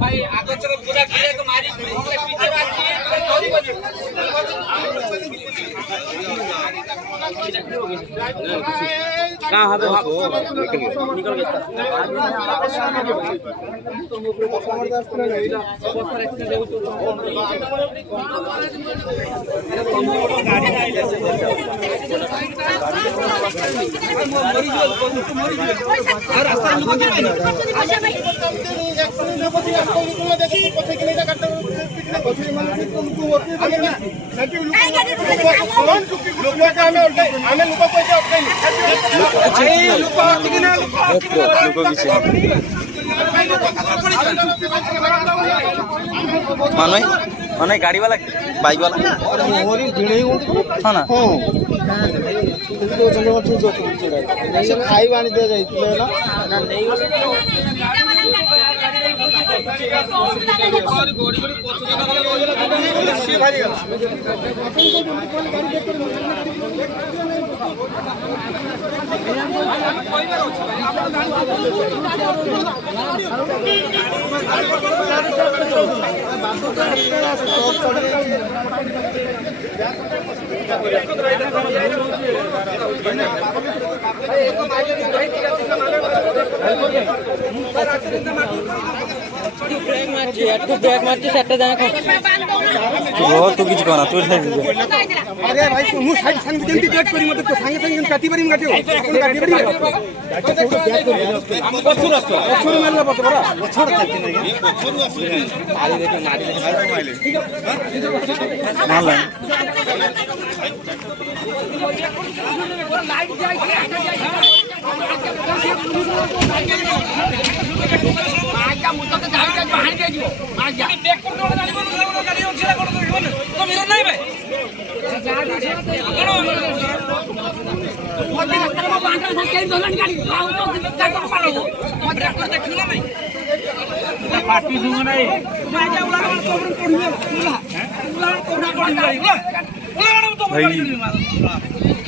भाई आगे चलो पूरा घेरे को मारी पीछे कहाँ है निकल गया मन गाड़ी वाला बाइक वाला हाँ ना खाଇବା ଦିଆ ଯାଇଥିଲେ ब्रेक मारছি সেটা জানা তু কিছু কর না তুই अरे भाई मु साइड संग जेंती ब्रेक करी मते तो संगे संगे काटी पारिम गाटी कोन काटी पारिम पछुर आस्तो पछुर मारला पते बरा पछुर काटी नहीं पछुर आस्तो मारी देख मारले मारला लाइट जाई आजा मुतो तो जाई जा बाहर के जो आजा ब्रेक कर दो गाड़ी उछला कर दो तो मिरर नहीं भाई मोदी रस्ता में बांधा था कई दोलन गाड़ी आओ तो जातो पालो मोदी रस्ता देखिला नहीं पार्टी दूंगा नहीं आजा उला तो पड़िए उला उला तो ना पड़ जाई उला उला तो भाई